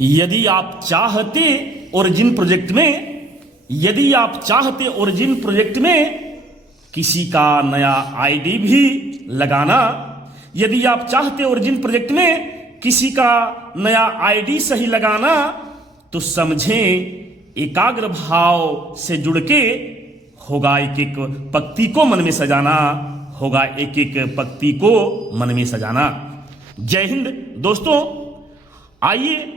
यदि आप चाहते ओरिजिन प्रोजेक्ट में किसी का नया आईडी भी लगाना, यदि आप चाहते ओरिजिन प्रोजेक्ट में किसी का नया आईडी सही लगाना, तो समझें एकाग्र भाव से जुड़ के होगा एक एक पंक्ति को मन में सजाना, होगा एक एक पंक्ति को मन में सजाना। जय हिंद दोस्तों, आइए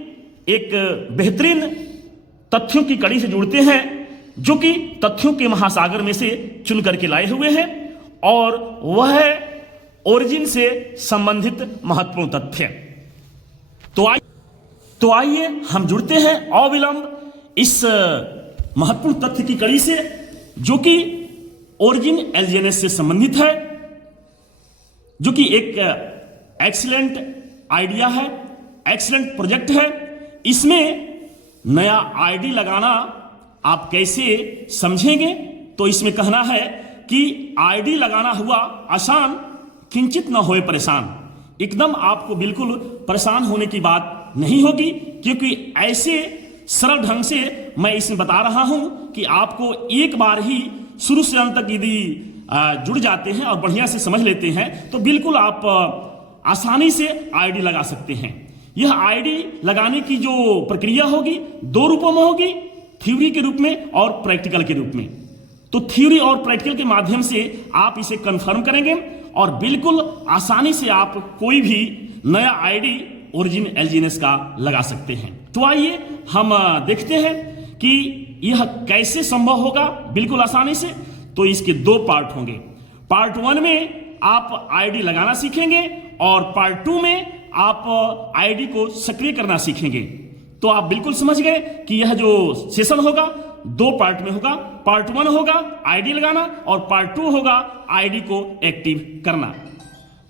एक बेहतरीन तथ्यों की कड़ी से जुड़ते हैं, जो कि तथ्यों के महासागर में से चुन करके लाए हुए हैं, और वह है ओरिजिन से संबंधित महत्वपूर्ण तथ्य। तो आइए हम जुड़ते हैं अविलंब इस महत्वपूर्ण तथ्य की कड़ी से, जो कि ओरिजिन एलजीएनएस से संबंधित है, जो कि एक एक्सीलेंट आइडिया है, एक्सीलेंट प्रोजेक्ट है। इसमें नया आईडी लगाना आप कैसे समझेंगे? तो इसमें कहना है कि आईडी लगाना हुआ आसान, किंचित न होए परेशान। एकदम आपको बिल्कुल परेशान होने की बात नहीं होगी, क्योंकि ऐसे सरल ढंग से मैं इसमें बता रहा हूं कि आपको एक बार ही शुरू से अंत तक यदि जुड़ जाते हैं और बढ़िया से समझ लेते हैं, तो बिल्कुल आप आसानी से आईडी लगा सकते हैं। यह आईडी लगाने की जो प्रक्रिया होगी, दो रूपों में होगी, थ्योरी के रूप में और प्रैक्टिकल के रूप में। तो थ्योरी और प्रैक्टिकल के माध्यम से आप इसे कंफर्म करेंगे और बिल्कुल आसानी से आप कोई भी नया आईडी ओरिजिन एलजीएनएस का लगा सकते हैं। तो आइए हम देखते हैं कि यह कैसे संभव होगा बिल्कुल आसानी से। तो इसके दो पार्ट होंगे। पार्ट 1 में आप आईडी लगाना सीखेंगे और पार्ट 2 में आप आईडी को सक्रिय करना सीखेंगे। तो आप बिल्कुल समझ गए कि यह जो सेशन होगा दो पार्ट में होगा। पार्ट 1 होगा आईडी लगाना और पार्ट 2 होगा आईडी को एक्टिव करना।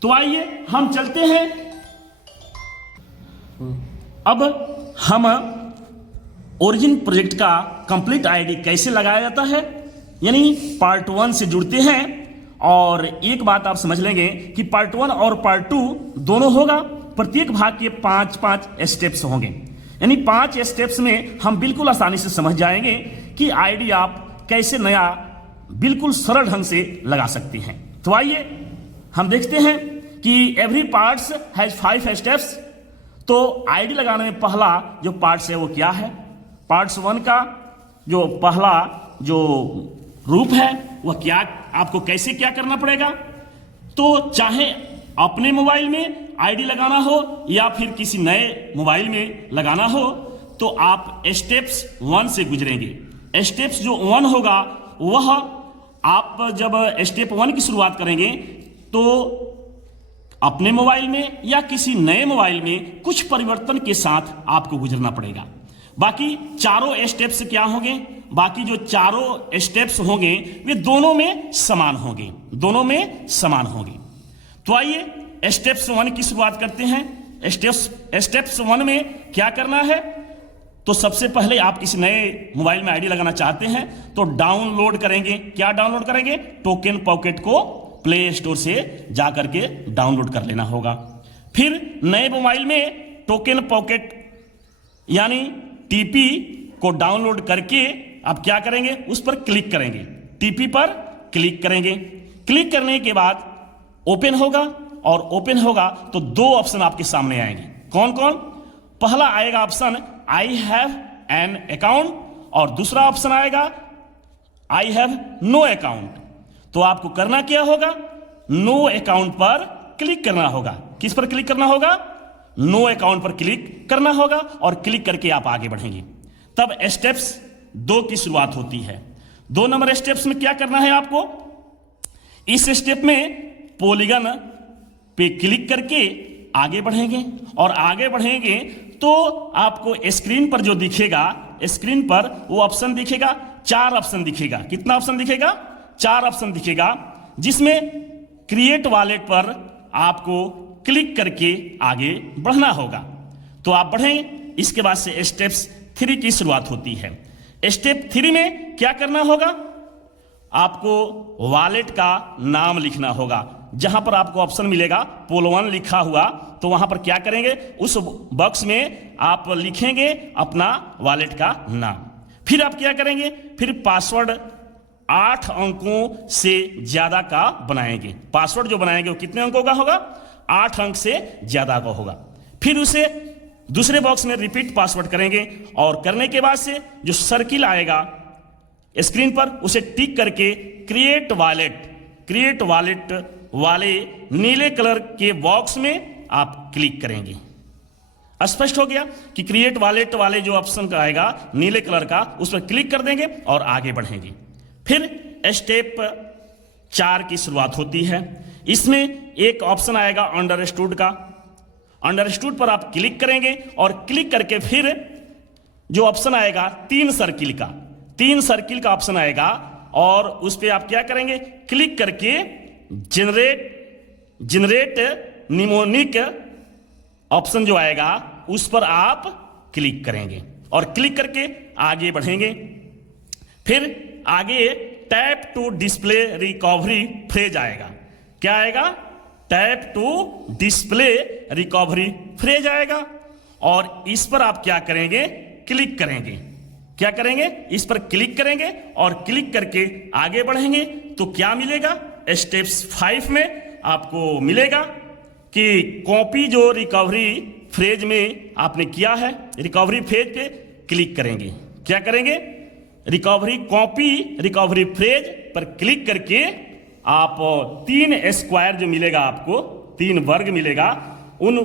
तो आइए हम चलते हैं। अब हम ओरिजिन प्रोजेक्ट का कंप्लीट आईडी कैसे लगाया जाता है, यानी पार्ट 1 से जुड़ते हैं। और एक बात आप समझ लेंगे कि पार्ट 1 और पार्ट 2 दोनों होगा। प्रत्येक भाग के 5-5 स्टेप्स होंगे, यानी 5 स्टेप्स में हम बिल्कुल आसानी से समझ जाएंगे कि आईडी आप कैसे नया बिल्कुल सरल ढंग से लगा सकते हैं। तो आइए हम देखते हैं कि एवरी पार्ट्स हैज 5 स्टेप्स। तो आईडी लगाने में पहला जो पार्ट्स है वो क्या है? पार्ट्स 1 का जो पहला जो रूप है वह क्या, आपको कैसे क्या करना पड़ेगा? तो चाहे अपने मोबाइल में आईडी लगाना हो या फिर किसी नए मोबाइल में लगाना हो, तो आप स्टेप्स 1 से गुजरेंगे। स्टेप्स जो 1 होगा वह आप जब स्टेप 1 की शुरुआत करेंगे तो अपने मोबाइल में या किसी नए मोबाइल में कुछ परिवर्तन के साथ आपको गुजरना पड़ेगा। बाकी चारों स्टेप्स क्या होंगे? बाकी जो चारों स्टेप्स होंगे वे दोनों में समान होंगे, दोनों में समान होंगे। तो आइए स्टेप्स 1 की शुरुआत करते हैं। स्टेप्स 1 में क्या करना है? तो सबसे पहले आप किसी नए मोबाइल में आईडी लगाना चाहते हैं तो डाउनलोड करेंगे। क्या डाउनलोड करेंगे? टोकन पॉकेट को प्ले स्टोर से जाकर के डाउनलोड कर लेना होगा। फिर नए मोबाइल में टोकन पॉकेट यानी टीपी को डाउनलोड करके आप क्या करेंगे? उस पर क्लिक करेंगे, टीपी पर क्लिक करेंगे। क्लिक करने के बाद ओपन होगा, और ओपन होगा तो दो ऑप्शन आपके सामने आएंगे। कौन कौन? पहला आएगा option I have an account और दूसरा ऑप्शन आएगा आई हैव नो अकाउंट। तो आपको करना क्या होगा? नो अकाउंट पर क्लिक करना होगा। किस पर क्लिक करना होगा? नो अकाउंट पर क्लिक करना होगा और क्लिक करके आप आगे बढ़ेंगे। तब स्टेप्स 2 की शुरुआत होती है। 2 नंबर स्टेप्स में क्या करना है आपको? इस स्टेप में पॉलीगन पे क्लिक करके आगे बढ़ेंगे, और आगे बढ़ेंगे तो आपको स्क्रीन पर जो दिखेगा, स्क्रीन पर वो ऑप्शन दिखेगा, 4 ऑप्शन दिखेगा। कितना ऑप्शन दिखेगा? 4 ऑप्शन दिखेगा, जिसमें क्रिएट वॉलेट पर आपको क्लिक करके आगे बढ़ना होगा। तो आप बढ़ें। इसके बाद से स्टेप्स 3 की शुरुआत होती है। स्टेप 3 में क्या करना होगा? आपको वॉलेट का नाम लिखना होगा। जहां पर आपको ऑप्शन मिलेगा पोल 1 लिखा हुआ, तो वहां पर क्या करेंगे, उस बॉक्स में आप लिखेंगे अपना वॉलेट का नाम। फिर आप क्या करेंगे, फिर पासवर्ड 8 अंकों से ज्यादा का बनाएंगे। पासवर्ड जो बनाएंगे वो कितने अंकों का होगा, 8 अंक से ज्यादा का होगा। फिर उसे दूसरे बॉक्स में रिपीट पासवर्ड करेंगे और करने के बाद से जो सर्किल आएगा स्क्रीन पर उसे टिक करके क्रिएट वॉलेट वाले नीले कलर के बॉक्स में आप क्लिक करेंगे। स्पष्ट हो गया कि क्रिएट वॉलेट वाले जो ऑप्शन का आएगा नीले कलर का, उस पर क्लिक कर देंगे और आगे बढ़ेंगे। फिर स्टेप 4 की शुरुआत होती है। इसमें एक ऑप्शन आएगा अंडरस्टूड का। अंडरस्टूड पर आप क्लिक करेंगे और क्लिक करके फिर जो ऑप्शन आएगा 3 सर्किल का ऑप्शन आएगा और उस पर आप क्या करेंगे, क्लिक करके जनरेट निमोनिक ऑप्शन जो आएगा उस पर आप क्लिक करेंगे और क्लिक करके आगे बढ़ेंगे। फिर आगे tap to display recovery phrase आएगा। क्या आएगा, tap to display recovery phrase आएगा और इस पर आप क्या करेंगे, क्लिक करेंगे। क्या करेंगे, इस पर क्लिक करेंगे और क्लिक करके आगे बढ़ेंगे। तो क्या मिलेगा, स्टेप्स 5 में आपको मिलेगा कि कॉपी जो रिकवरी फ्रेज में आपने किया है, रिकवरी फ्रेज पे क्लिक करेंगे। क्या करेंगे, रिकवरी फ्रेज पर क्लिक करके आप 3 स्क्वायर जो मिलेगा, आपको 3 वर्ग मिलेगा, उन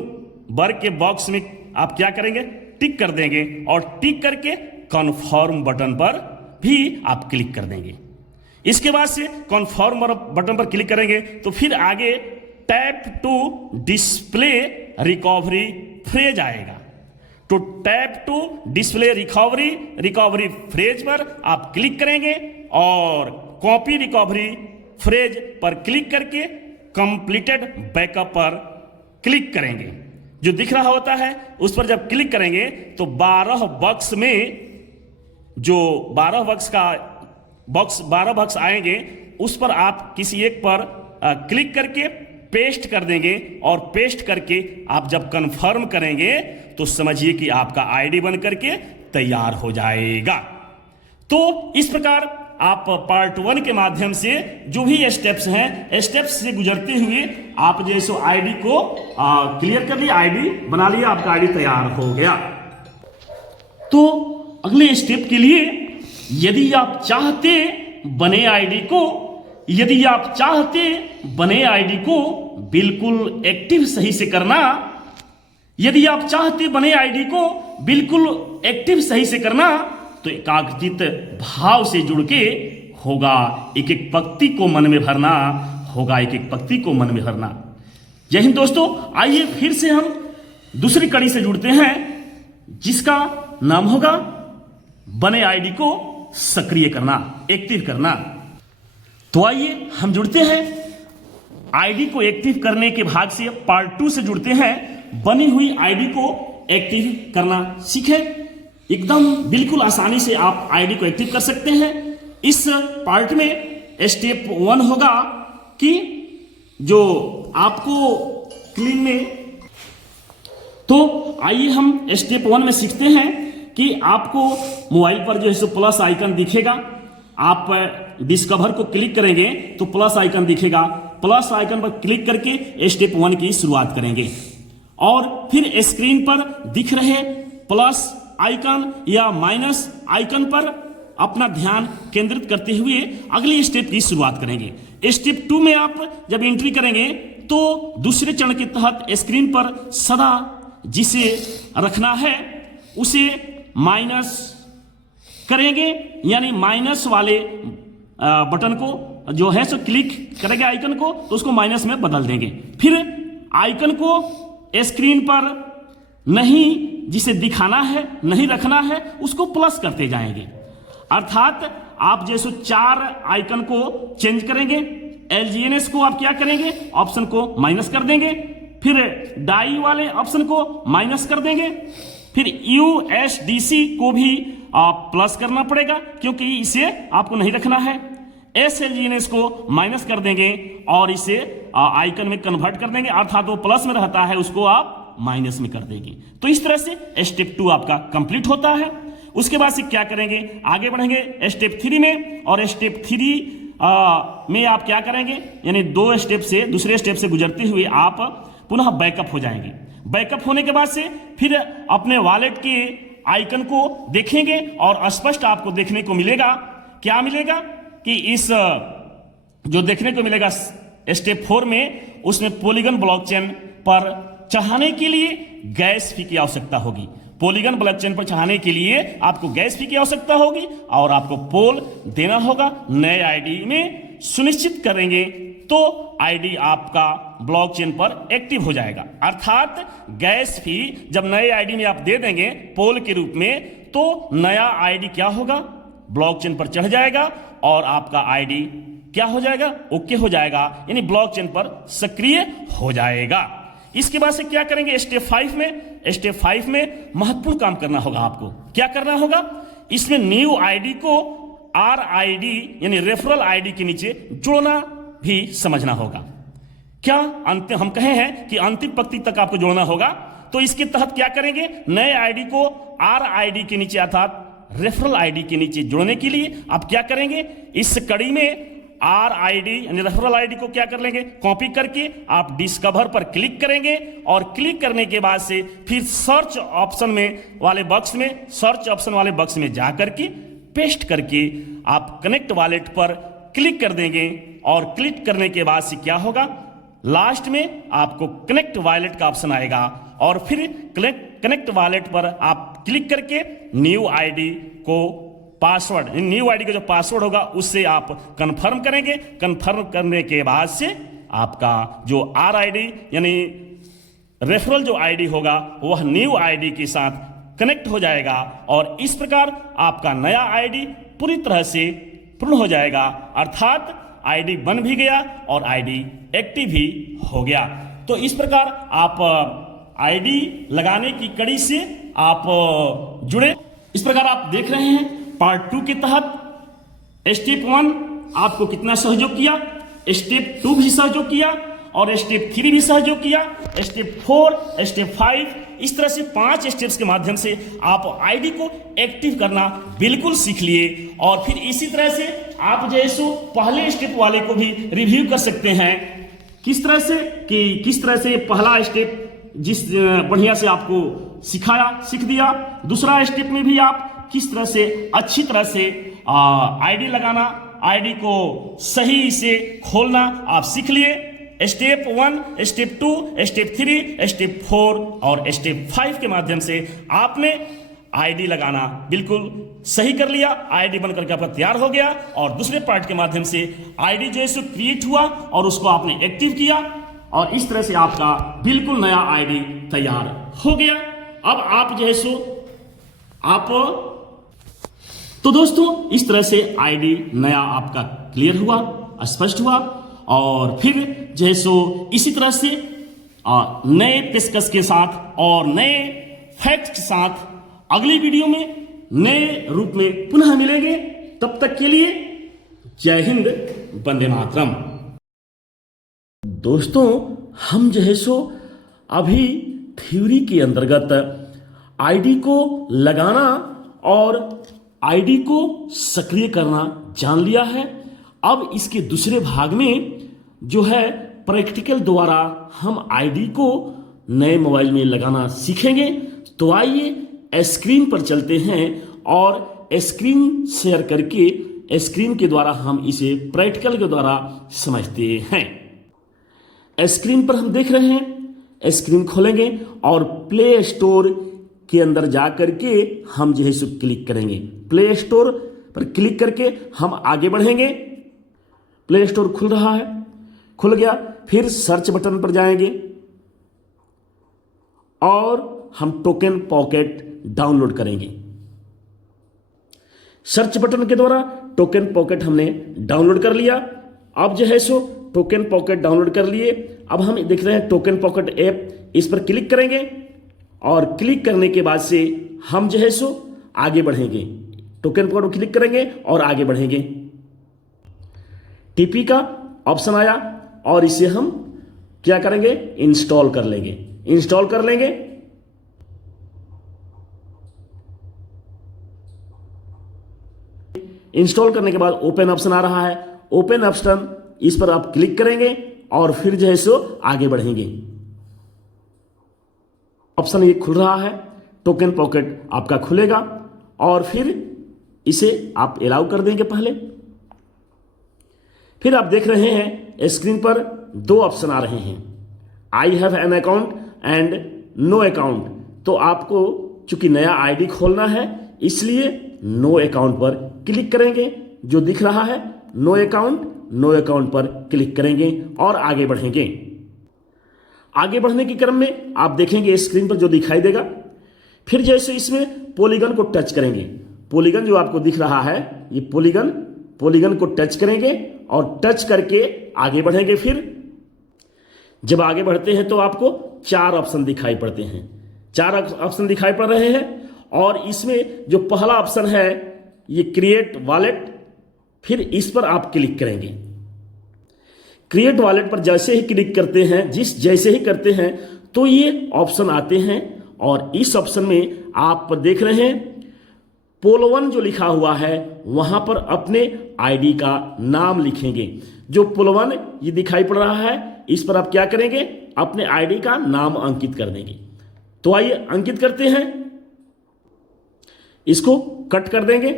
वर्ग के बॉक्स में आप क्या करेंगे, टिक कर देंगे और टिक करके कन्फर्म बटन पर भी आप क्लिक कर देंगे। इसके बाद से कन्फर्म बटन पर क्लिक करेंगे तो फिर आगे tap to display recovery phrase आएगा। तो tap to display recovery phrase पर आप क्लिक करेंगे और कॉपी रिकवरी फ्रेज पर क्लिक करके कंप्लीटेड बैकअप पर क्लिक करेंगे। जो दिख रहा होता है उस पर जब क्लिक करेंगे तो 12 बक्स में जो 12 बक्स आएंगे उस पर आप किसी एक पर क्लिक करके पेस्ट कर देंगे और पेस्ट करके आप जब कंफर्म करेंगे तो समझिए कि आपका आईडी बन करके तैयार हो जाएगा। तो इस प्रकार आप पार्ट 1 के माध्यम से जो भी स्टेप्स हैं, स्टेप्स से गुजरते हुए आप जैसे आईडी को क्लियर कर लिया, आईडी बना लिया, आपका आईडी तैयार हो गया। तो अगले स्टेप के लिए यदि आप चाहते बने आईडी को बिल्कुल एक्टिव सही से करना, तो एकाग्रचित भाव से जुड़ के होगा, एक एक पंक्ति को मन में भरना होगा, जय हिंद दोस्तों। आइए फिर से हम दूसरी कड़ी से जुड़ते हैं जिसका नाम होगा बने आईडी को सक्रिय करना, एक्टिव करना। तो आइए हम जुड़ते हैं आईडी को एक्टिव करने के भाग से, पार्ट 2 से जुड़ते हैं, बनी हुई आईडी को एक्टिव करना सीखें। एकदम बिल्कुल आसानी से आप आईडी को एक्टिव कर सकते हैं। इस पार्ट में स्टेप 1 होगा कि जो आपको स्क्रीन में, तो आइए हम स्टेप 1 में सीखते हैं कि आपको मोबाइल पर जो है सो प्लस आइकन दिखेगा, आप डिस्कवर को क्लिक करेंगे तो प्लस आइकन दिखेगा, प्लस आइकन पर क्लिक करके स्टेप 1 की शुरुआत करेंगे और फिर स्क्रीन पर दिख रहे प्लस आइकन या माइनस आइकन पर अपना ध्यान केंद्रित करते हुए अगली स्टेप की शुरुआत करेंगे। स्टेप 2 में आप जब एंट्री करेंगे तो दूसरे चरण के तहत स्क्रीन पर सदा जिसे रखना है उसे माइनस करेंगे, यानी माइनस वाले बटन को जो है सो क्लिक करेंगे आइकन को तो उसको माइनस में बदल देंगे। फिर आइकन को स्क्रीन पर नहीं जिसे दिखाना है, नहीं रखना है, उसको प्लस करते जाएंगे। अर्थात आप जैसे 4 आइकन को चेंज करेंगे, LGNS को आप क्या करेंगे, ऑप्शन को माइनस कर देंगे, फिर डाई वाले ऑप्शन को माइनस कर देंगे, फिर USDC को भी आप प्लस करना पड़ेगा क्योंकि इसे आपको नहीं रखना है, SLGNS को माइनस कर देंगे और इसे आइकन में कन्वर्ट कर देंगे, अर्थात वो प्लस में रहता है उसको आप माइनस में कर देंगे। तो इस तरह से स्टेप 2 आपका कंप्लीट होता है। उसके बाद से क्या करेंगे, आगे बढ़ेंगे स्टेप 3 में, और स्टेप 3 में आप क्या करेंगे, यानी 2 स्टेप से दूसरे स्टेप से गुजरते हुए आप पुनः बैकअप हो जाएंगे। बैकअप होने के बाद से फिर अपने वॉलेट के आइकन को देखेंगे और स्पष्ट आपको देखने को मिलेगा, क्या मिलेगा कि इस जो देखने को मिलेगा स्टेप 4 में, उसमें पॉलीगन ब्लॉकचेन पर चढ़ाने के लिए गैस फी की आवश्यकता होगी। पॉलीगन ब्लॉकचेन पर चढ़ाने के लिए आपको गैस फी की आवश्यकता होगी और आपको पोल देना होगा। नए आईडी में सुनिश्चित करेंगे तो आईडी आपका ब्लॉकचेन पर एक्टिव हो जाएगा। अर्थात गैस फी जब नए आईडी में आप दे देंगे पोल के रूप में, तो नया आईडी क्या होगा, ब्लॉकचेन पर चढ़ जाएगा और आपका आईडी क्या हो जाएगा, ओके हो जाएगा, यानी ब्लॉकचेन पर सक्रिय हो जाएगा। इसके बाद से क्या करेंगे, स्टेप 5 में, स्टेप 5 में महत्वपूर्ण काम करना होगा आपको। क्या करना होगा, इसमें न्यू आईडी को RID यानी रेफरल आईडी के नीचे जोड़ना भी समझना होगा। क्या अंतिम हम कहे हैं कि अंतिम पंक्ति तक आपको जोड़ना होगा, तो इसके तहत क्या करेंगे, नए आईडी को RID के नीचे अर्थात रेफरल आईडी के नीचे जोड़ने के लिए आप क्या करेंगे, इस कड़ी में RID यानी रेफरल आईडी को क्या कर लेंगे, कॉपी करके आप डिस्कवर पर क्लिक करेंगे और क्लिक करने के बाद से फिर सर्च ऑप्शन वाले बॉक्स में जा करके पेस्ट करके आप कनेक्ट वॉलेट पर क्लिक कर देंगे और क्लिक करने के बाद से क्या होगा, लास्ट में आपको कनेक्ट वॉलेट का ऑप्शन आएगा और फिर कनेक्ट वॉलेट पर आप क्लिक करके न्यू आईडी को पासवर्ड, न्यू आईडी का जो पासवर्ड होगा उससे आप कंफर्म करेंगे। कंफर्म करने के बाद से आपका जो RID यानी रेफरल जो आईडी होगा वह न्यू आईडी के साथ कनेक्ट हो जाएगा और इस प्रकार आपका नया आईडी पूरी तरह से पूर्ण हो जाएगा। अर्थात आईडी बन भी गया और आईडी एक्टिव भी हो गया। तो इस प्रकार आप आईडी लगाने की कड़ी से आप जुड़े। इस प्रकार आप देख रहे हैं पार्ट 2 के तहत स्टेप 1 आपको कितना सहयोग किया, स्टेप 2 भी सहयोग किया और स्टेप 3 भी सहयोग किया, स्टेप 4, स्टेप 5, इस तरह से 5 स्टेप्स के माध्यम से आप आईडी को एक्टिव करना बिल्कुल सीख लिए। और फिर इसी तरह से आप जैसो पहले स्टेप वाले को भी रिव्यू कर सकते हैं, किस तरह से पहला स्टेप जिस बढ़िया से आपको सीख दिया, दूसरा स्टेप में भी आप किस तरह से अच्छी तरह से आईडी लगाना, आईडी को सही से खोलना आप सीख लिए। स्टेप 1, स्टेप 2, स्टेप 3, स्टेप 4 और स्टेप 5 के माध्यम से आपने आईडी लगाना बिल्कुल सही कर लिया। आईडी बनकर के आपका तैयार हो गया और दूसरे पार्ट के माध्यम से आईडी जो है सो क्रिएट हुआ और उसको आपने एक्टिव किया और इस तरह से आपका बिल्कुल नया आईडी तैयार हो गया। अब आप जो है सो तो दोस्तों इस तरह से आईडी नया आपका क्लियर हुआ, स्पष्ट हुआ और फिर जो है सो इसी तरह से नए पेशकश के साथ और नए फैक्ट के साथ अगली वीडियो में नए रूप में पुनः मिलेंगे। तब तक के लिए जय हिंद, वंदे मातरम। दोस्तों हम जो है सो अभी थ्योरी के अंतर्गत आईडी को लगाना और आईडी को सक्रिय करना जान लिया है। अब इसके दूसरे भाग में जो है प्रैक्टिकल द्वारा हम आईडी को नए मोबाइल में लगाना सीखेंगे। तो आइए स्क्रीन पर चलते हैं और स्क्रीन शेयर करके स्क्रीन के द्वारा हम इसे प्रैक्टिकल के द्वारा समझते हैं। स्क्रीन पर हम देख रहे हैं, स्क्रीन खोलेंगे और प्ले स्टोर के अंदर जा करके हम जो है सो क्लिक करेंगे। प्ले स्टोर पर क्लिक करके हम आगे बढ़ेंगे। प्ले स्टोर खुल रहा है, खुल गया। फिर सर्च बटन पर जाएंगे और हम टोकन पॉकेट डाउनलोड करेंगे। सर्च बटन के द्वारा टोकन पॉकेट हमने डाउनलोड कर लिया। अब जो है सो टोकन पॉकेट डाउनलोड कर लिए। अब हम देख रहे हैं टोकन पॉकेट ऐप, इस पर क्लिक करेंगे और क्लिक करने के बाद से हम जो है सो आगे बढ़ेंगे। टोकन पॉकेट क्लिक करेंगे और आगे बढ़ेंगे। टीपी का ऑप्शन आया और इसे हम क्या करेंगे, इंस्टॉल कर लेंगे। इंस्टॉल कर लेंगे। इंस्टॉल करने के बाद ओपन ऑप्शन आ रहा है, ओपन ऑप्शन इस पर आप क्लिक करेंगे और फिर जो है सो आगे बढ़ेंगे। ऑप्शन ये खुल रहा है, टोकन पॉकेट आपका खुलेगा और फिर इसे आप अलाउ कर देंगे पहले। फिर आप देख रहे हैं स्क्रीन पर दो ऑप्शन आ रहे हैं, I have an account and no account. तो आपको चूंकि नया आईडी खोलना है इसलिए नो अकाउंट पर क्लिक करेंगे। जो दिख रहा है नो अकाउंट पर क्लिक करेंगे और आगे बढ़ेंगे। आगे बढ़ने के क्रम में आप देखेंगे स्क्रीन पर जो दिखाई देगा, फिर जैसे इसमें पॉलीगन को टच करेंगे, पॉलीगन जो आपको दिख रहा है ये पॉलीगन को टच करेंगे और टच करके आगे बढ़ेंगे। फिर जब आगे बढ़ते हैं तो आपको चार ऑप्शन दिखाई पड़ते हैं, चार ऑप्शन दिखाई पड़ रहे हैं और इसमें जो पहला ऑप्शन है ये क्रिएट वॉलेट, फिर इस पर आप क्लिक करेंगे। क्रिएट वॉलेट पर जैसे ही क्लिक करते हैं, जैसे ही करते हैं तो ये ऑप्शन आते हैं और इस ऑप्शन में आप देख रहे हैं पोल1 जो लिखा हुआ है वहां पर अपने आईडी का नाम लिखेंगे। जो पोल1 ये दिखाई पड़ रहा है इस पर आप क्या करेंगे, अपने आईडी का नाम अंकित कर देंगे। तो आइए अंकित करते हैं, इसको कट कर देंगे।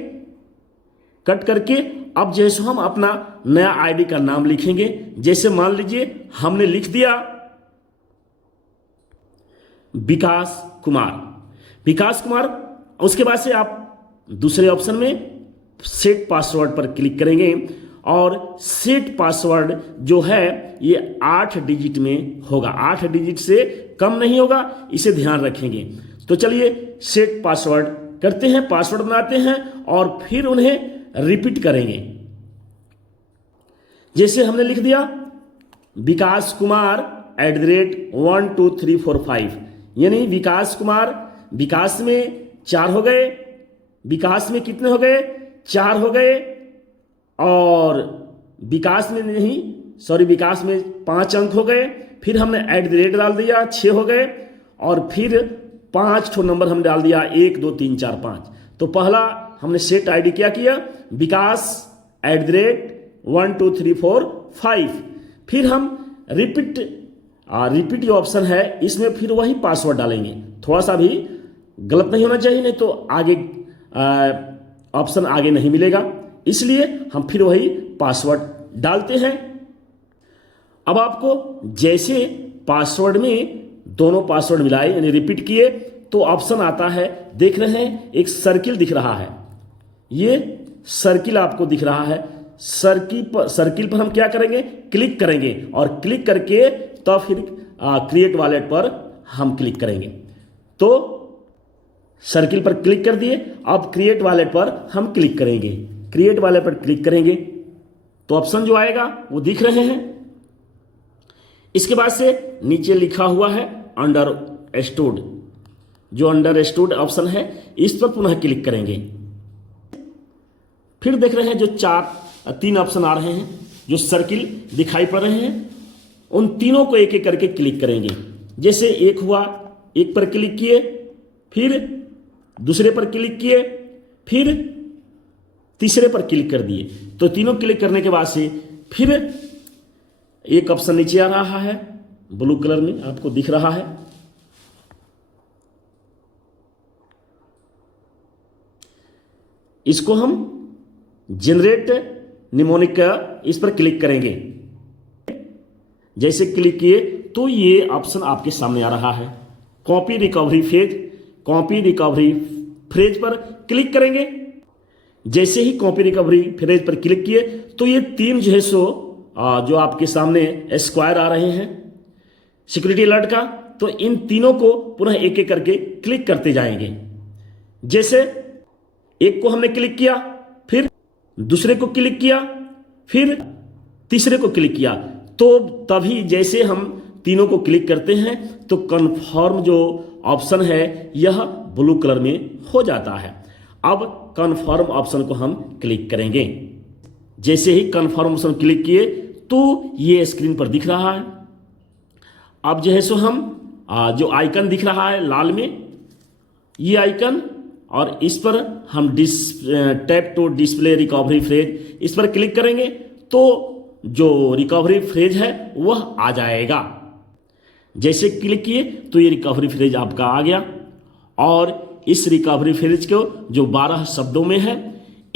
कट करके अब जैसे हम अपना नया आईडी का नाम लिखेंगे, जैसे मान लीजिए हमने लिख दिया विकास कुमार। उसके बाद से आप दूसरे ऑप्शन में सेट पासवर्ड पर क्लिक करेंगे और सेट पासवर्ड जो है ये 8 डिजिट में होगा, 8 डिजिट से कम नहीं होगा, इसे ध्यान रखेंगे। तो चलिए सेट पासवर्ड करते हैं, पासवर्ड बनाते हैं और फिर उन्हें रिपीट करेंगे। जैसे हमने लिख दिया विकास कुमार @12345, यानी विकास कुमार, विकास में 4 हो गए, विकास में कितने हो गए, 4 हो गए, और विकास में नहीं, सॉरी, विकास में 5 अंक हो गए। फिर हमने @ डाल दिया, 6 हो गए, और फिर 5 ठो नंबर हमने डाल दिया, 1 2 3 4 5। तो पहला हमने सेट आईडी क्या किया, विकास @12345। फिर हम रिपीट जो ऑप्शन है इसमें फिर वही पासवर्ड डालेंगे। थोड़ा सा भी गलत नहीं होना चाहिए, नहीं तो आगे ऑप्शन आगे नहीं मिलेगा, इसलिए हम फिर वही पासवर्ड डालते हैं। अब आपको जैसे पासवर्ड में दोनों पासवर्ड मिलाए यानी रिपीट किए तो ऑप्शन आता है, देख रहे हैं एक सर्किल दिख रहा है, ये सर्किल आपको दिख रहा है। सर्किल पर हम क्या करेंगे, क्लिक करेंगे और क्लिक करके तब फिर क्रिएट वॉलेट पर हम क्लिक करेंगे। तो सर्किल पर क्लिक कर दिए, अब क्रिएट वॉलेट पर हम क्लिक करेंगे। क्रिएट वॉलेट पर क्लिक करेंगे तो ऑप्शन जो आएगा वो दिख रहे हैं। इसके बाद से नीचे लिखा हुआ है अंडरस्टूड, जो अंडरस्टूड ऑप्शन है इस पर पुनः क्लिक करेंगे। फिर देख रहे हैं जो 3 ऑप्शन आ रहे हैं, जो सर्किल दिखाई पड़ रहे हैं, उन तीनों को एक एक करके क्लिक करेंगे। जैसे एक हुआ, एक पर क्लिक किए, फिर दूसरे पर क्लिक किए, फिर तीसरे पर क्लिक कर दिए। तो तीनों क्लिक करने के बाद से फिर एक ऑप्शन नीचे आ रहा है, ब्लू कलर में आपको दिख रहा है, इसको हम जनरेट निमोनिक, इस पर क्लिक करेंगे। जैसे क्लिक किए तो ये ऑप्शन आपके सामने आ रहा है, कॉपी रिकवरी फ्रेज पर क्लिक करेंगे। जैसे ही कॉपी रिकवरी फ्रेज पर क्लिक किए तो ये 3 जो है सो जो आपके सामने स्क्वायर आ रहे हैं सिक्योरिटी अलर्ट का, तो इन तीनों को पुनः एक एक करके क्लिक करते जाएंगे। जैसे एक को हमने क्लिक किया, फिर दूसरे को क्लिक किया, फिर तीसरे को क्लिक किया, तो तभी जैसे हम तीनों को क्लिक करते हैं तो कन्फर्म जो ऑप्शन है यह ब्लू कलर में हो जाता है। अब कन्फर्म ऑप्शन को हम क्लिक करेंगे। जैसे ही कन्फर्म ऑप्शन क्लिक किए तो ये स्क्रीन पर दिख रहा है, अब जो है सो हम जो आइकन दिख रहा है लाल में, ये आइकन, और इस पर हम tap to display recovery phrase, इस पर क्लिक करेंगे तो जो रिकवरी फ्रेज है वह आ जाएगा। जैसे क्लिक किए तो ये रिकवरी फ्रेज आपका आ गया, और इस रिकवरी फ्रेज को जो 12 शब्दों में है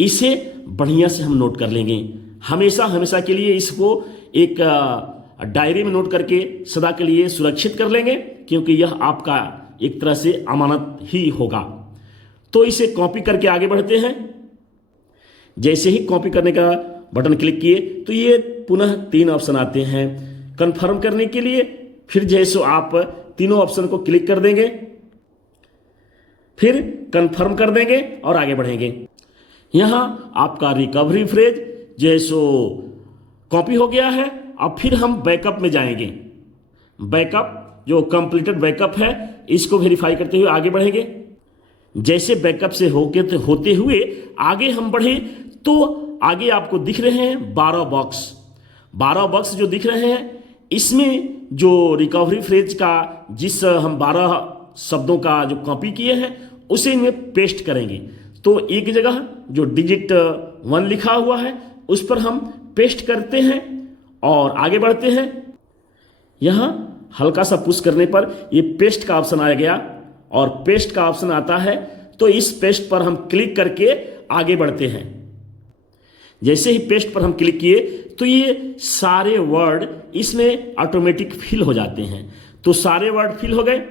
इसे बढ़िया से हम नोट कर लेंगे। हमेशा हमेशा के लिए इसको एक डायरी में नोट करके सदा के लिए सुरक्षित कर लेंगे, क्योंकि यह आपका एक तरह से अमानत ही होगा। तो इसे कॉपी करके आगे बढ़ते हैं। जैसे ही कॉपी करने का बटन क्लिक किए तो ये पुनः 3 ऑप्शन आते हैं कंफर्म करने के लिए। फिर जैसे आप तीनों ऑप्शन को क्लिक कर देंगे, फिर कंफर्म कर देंगे और आगे बढ़ेंगे। यहां आपका रिकवरी फ्रेज जो है सो कॉपी हो गया है। अब फिर हम बैकअप में जाएंगे। बैकअप जो कंप्लीटेड बैकअप है इसको वेरीफाई करते हुए आगे बढ़ेंगे। जैसे बैकअप से होते हुए आगे हम बढ़े तो आगे आपको दिख रहे हैं 12 बॉक्स जो दिख रहे हैं, इसमें जो रिकवरी फ्रेज का जिस हम 12 शब्दों का जो कॉपी किए हैं उसे इनमें पेस्ट करेंगे। तो एक जगह जो डिजिट 1 लिखा हुआ है उस पर हम पेस्ट करते हैं और आगे बढ़ते हैं। यहां हल्का सा पुश करने पर ये पेस्ट का ऑप्शन आ गया, और पेस्ट का ऑप्शन आता है तो इस पेस्ट पर हम क्लिक करके आगे बढ़ते हैं। जैसे ही पेस्ट पर हम क्लिक किए तो ये सारे वर्ड इसमें ऑटोमेटिक फिल हो जाते हैं। तो सारे वर्ड फिल हो गए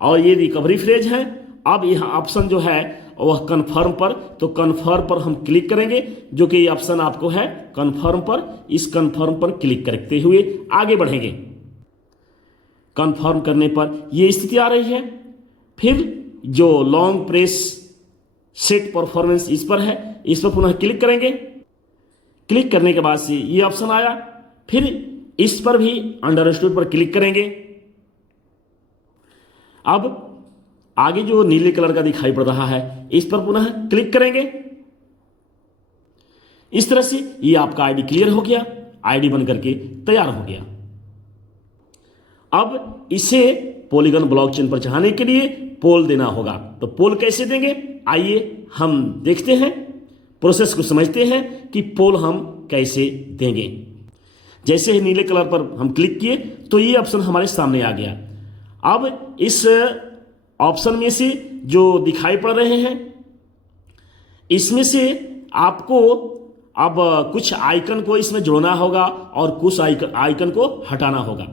और ये रिकवरी फ्रेज है। अब यह ऑप्शन जो है वह कन्फर्म पर, तो कन्फर्म पर हम क्लिक करेंगे, जो कि ऑप्शन आपको है कन्फर्म पर। इस कन्फर्म पर क्लिक करते हुए आगे बढ़ेंगे। कन्फर्म करने पर यह स्थिति आ रही है। फिर जो लॉन्ग प्रेस सेट परफॉर्मेंस इस पर है, इस पर पुनः क्लिक करेंगे। क्लिक करने के बाद से ये ऑप्शन आया, फिर इस पर भी अंडरस्टूड पर क्लिक करेंगे। अब आगे जो नीले कलर का दिखाई पड़ रहा है इस पर पुनः क्लिक करेंगे। इस तरह से ये आपका आईडी क्लियर हो गया, आईडी बन करके तैयार हो गया। अब इसे पॉलीगन ब्लॉकचेन पर चढ़ाने के लिए पोल देना होगा। तो पोल कैसे देंगे, आइए हम देखते हैं, प्रोसेस को समझते हैं कि पोल हम कैसे देंगे। जैसे ही नीले कलर पर हम क्लिक किए तो ये ऑप्शन हमारे सामने आ गया। अब इस ऑप्शन में से जो दिखाई पड़ रहे हैं इसमें से आपको अब कुछ आइकन को इसमें जोड़ना होगा और कुछ आइकन को हटाना होगा।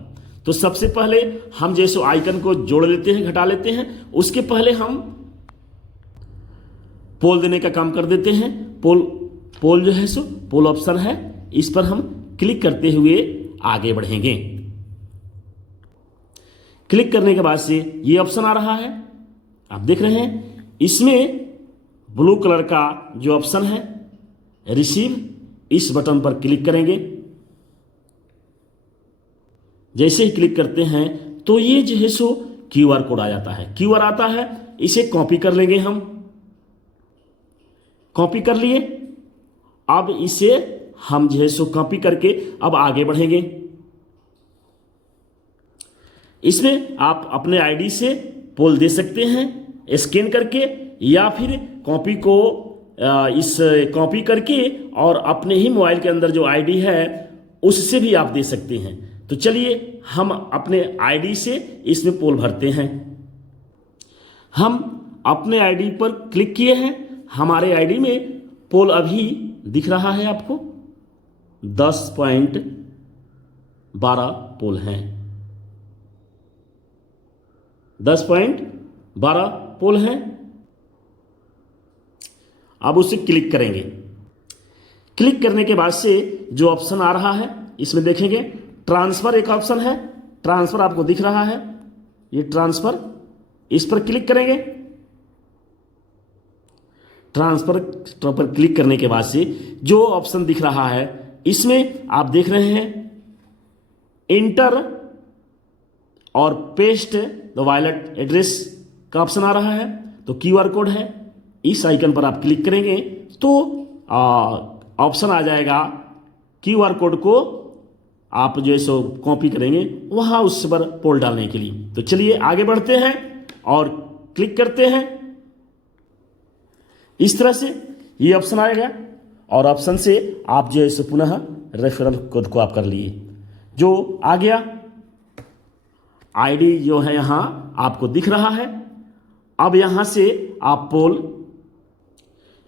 तो सबसे पहले हम जैसे आइकन को जोड़ लेते हैं, घटा लेते हैं, उसके पहले हम पोल देने का काम कर देते हैं। पोल जो है सो पोल ऑप्शन है, इस पर हम क्लिक करते हुए आगे बढ़ेंगे। क्लिक करने के बाद से ये ऑप्शन आ रहा है, आप देख रहे हैं। इसमें ब्लू कलर का जो ऑप्शन है रिसीव, इस बटन पर क्लिक करेंगे। जैसे ही क्लिक करते हैं तो ये जो है सो QR कोड आ जाता है, QR आता है, इसे कॉपी कर लेंगे हम। कॉपी कर लिए। अब इसे हम जो है सो कॉपी करके अब आगे बढ़ेंगे। इसमें आप अपने आईडी से पोल दे सकते हैं स्कैन करके, या फिर कॉपी को इस कॉपी करके और अपने ही मोबाइल के अंदर जो आईडी है उससे भी आप दे सकते हैं। तो चलिए हम अपने आईडी से इसमें पोल भरते हैं। हम अपने आईडी पर क्लिक किए हैं। हमारे आईडी में पोल अभी दिख रहा है आपको 10.12 पोल हैं। 10.12 पोल हैं। अब उसे क्लिक करेंगे। क्लिक करने के बाद से जो ऑप्शन आ रहा है इसमें देखेंगे ट्रांसफर एक ऑप्शन है, ट्रांसफर आपको दिख रहा है, ये ट्रांसफर, इस पर क्लिक करेंगे। ट्रांसफर पर क्लिक करने के बाद से जो ऑप्शन दिख रहा है इसमें आप देख रहे हैं इंटर और पेस्ट द वॉलेट एड्रेस का ऑप्शन आ रहा है। तो QR कोड है, इस आइकन पर आप क्लिक करेंगे तो ऑप्शन आ जाएगा QR कोड को आप जो है सो कॉपी करेंगे वहाँ उस पर पोल डालने के लिए। तो चलिए आगे बढ़ते हैं और क्लिक करते हैं। इस तरह से ये ऑप्शन आएगा और ऑप्शन से आप जो है सो पुनः रेफरल कोड को आप कर लिए, जो आ गया। आईडी जो है यहाँ आपको दिख रहा है। अब यहाँ से आप पोल,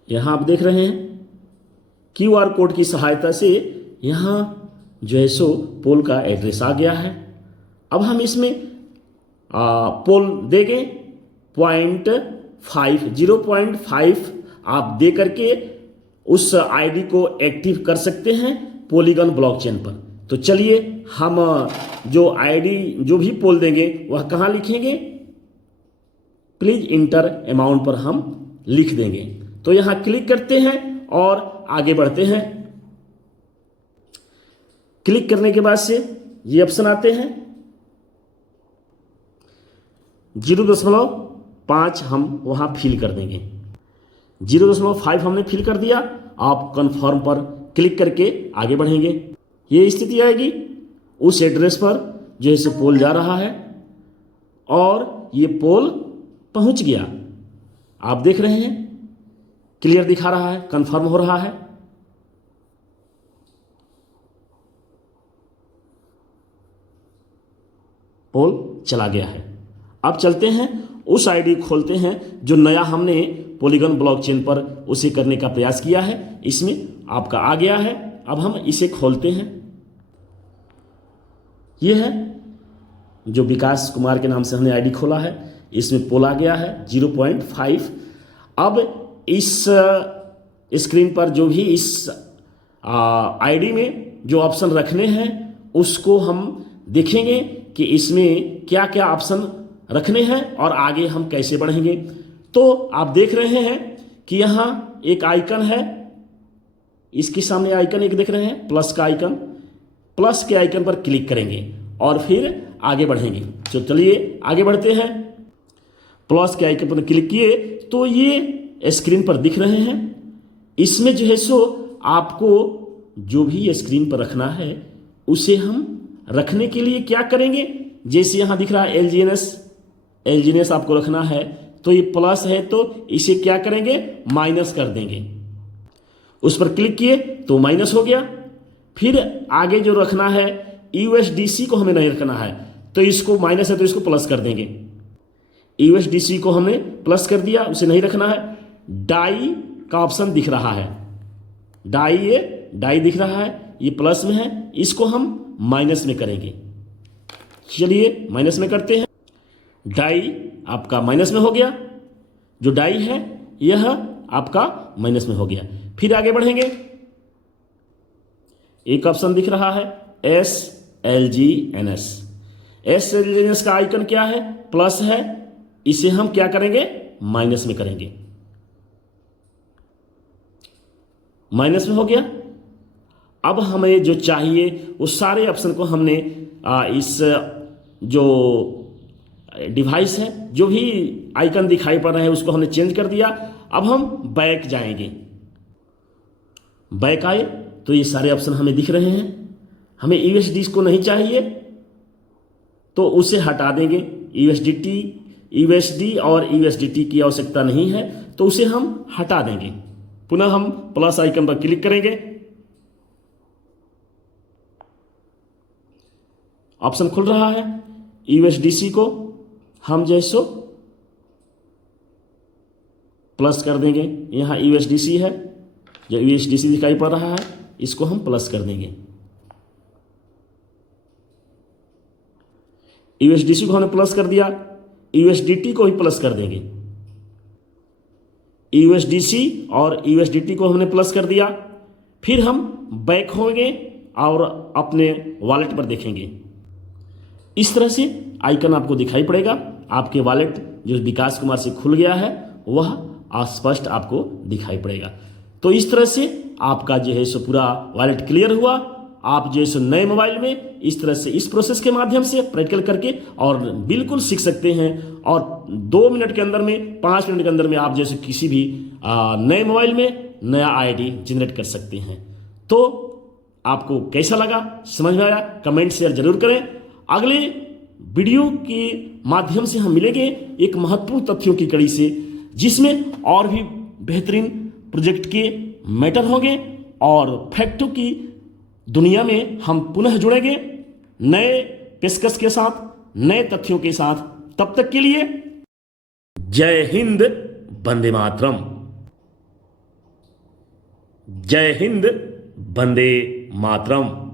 यहाँ आप देख रहे हैं क्यूआर कोड की सहायता से यहाँ जो है सो पोल का एड्रेस आ गया है। अब हम इसमें पोल देंगे 0.5 आप दे करके उस आईडी को एक्टिव कर सकते हैं पॉलीगन ब्लॉकचेन पर। तो चलिए हम जो आईडी जो भी पोल देंगे वह कहाँ लिखेंगे, प्लीज इंटर अमाउंट पर हम लिख देंगे। तो यहाँ क्लिक करते हैं और आगे बढ़ते हैं। क्लिक करने के बाद से ये ऑप्शन आते हैं। 0.5 हम वहां फिल कर देंगे। 0.5 हमने फिल कर दिया। आप कन्फर्म पर क्लिक करके आगे बढ़ेंगे। ये स्थिति आएगी, उस एड्रेस पर जो है पोल जा रहा है और ये पोल पहुंच गया। आप देख रहे हैं क्लियर दिखा रहा है, कन्फर्म हो रहा है। पोल चला गया है। अब चलते हैं उस आईडी खोलते हैं जो नया हमने पॉलीगन ब्लॉकचेन पर उसे करने का प्रयास किया है। इसमें आपका आ गया है। अब हम इसे खोलते हैं। यह है जो विकास कुमार के नाम से हमने आईडी खोला है। इसमें पोल आ गया है 0.5। अब इस स्क्रीन पर जो भी इस आईडी में जो ऑप्शन रखने हैं उसको हम देखेंगे कि इसमें क्या क्या ऑप्शन रखने हैं और आगे हम कैसे बढ़ेंगे। तो आप देख रहे हैं कि यहाँ एक आइकन है, इसके सामने आइकन एक देख रहे हैं प्लस का आइकन। प्लस के आइकन पर क्लिक करेंगे और फिर आगे बढ़ेंगे। तो चलिए आगे बढ़ते हैं। प्लस के आइकन पर क्लिक किए तो ये स्क्रीन पर दिख रहे हैं। इसमें जो है सो आपको जो भी स्क्रीन पर रखना है उसे हम रखने के लिए क्या करेंगे, जैसे यहाँ दिख रहा है एलजीएनएस आपको रखना है। तो ये प्लस है तो इसे क्या करेंगे, माइनस कर देंगे। उस पर क्लिक किए तो माइनस हो गया। फिर आगे जो रखना है यूएसडीसी को हमें नहीं रखना है, तो इसको माइनस है तो इसको प्लस कर देंगे। यूएसडीसी को हमने प्लस कर दिया, उसे नहीं रखना है। डाई का ऑप्शन दिख रहा है, डाई दिख रहा है, ये प्लस में है, इसको हम माइनस में करेंगे। चलिए माइनस में करते हैं। डाई आपका माइनस में हो गया। जो डाई है यह आपका माइनस में हो गया। फिर आगे बढ़ेंगे। एक ऑप्शन दिख रहा है SLGNS। SLGNS का आइकन क्या है, प्लस है, इसे हम क्या करेंगे, माइनस में करेंगे। माइनस में हो गया। अब हमें जो चाहिए वो सारे ऑप्शन को हमने इस जो डिवाइस है जो भी आइकन दिखाई पड़ रहा है उसको हमने चेंज कर दिया। अब हम बैक जाएंगे। बैक आए तो ये सारे ऑप्शन हमें दिख रहे हैं। हमें यूएसडी को नहीं चाहिए तो उसे हटा देंगे। यूएसडी और यूएसडीटी की आवश्यकता नहीं है तो उसे हम हटा देंगे। पुनः हम प्लस आइकन पर क्लिक करेंगे। ऑप्शन खुल रहा है। यूएसडीसी को हम जैसो प्लस कर देंगे। यहाँ यूएसडीसी है, जो यूएसडीसी दिखाई पड़ रहा है इसको हम प्लस कर देंगे। यूएसडीसी को हमने प्लस कर दिया, यूएसडीटी को भी प्लस कर देंगे। यूएसडीसी और यूएसडीटी को हमने प्लस कर दिया। फिर हम बैक होंगे और अपने वॉलेट पर देखेंगे। इस तरह से आइकन आपको दिखाई पड़ेगा। आपके वॉलेट जो विकास कुमार से खुल गया है वह स्पष्ट आपको दिखाई पड़ेगा। तो इस तरह से आपका जो है सो पूरा वॉलेट क्लियर हुआ। आप जो है सो नए मोबाइल में इस तरह से इस प्रोसेस के माध्यम से प्रैक्टिकल करके और बिल्कुल सीख सकते हैं। और 2 मिनट के अंदर में, 5 मिनट के अंदर में आप जैसे किसी भी नए मोबाइल में नया आईडी जनरेट कर सकते हैं। तो आपको कैसा लगा, समझ में आया, कमेंट शेयर जरूर करें। अगले वीडियो के माध्यम से हम मिलेंगे एक महत्वपूर्ण तथ्यों की कड़ी से, जिसमें और भी बेहतरीन प्रोजेक्ट के मैटर होंगे और फैक्टों की दुनिया में हम पुनः जुड़ेंगे नए पेशकश के साथ, नए तथ्यों के साथ। तब तक के लिए जय हिंद, वंदे मातरम। जय हिंद, वंदे मातरम।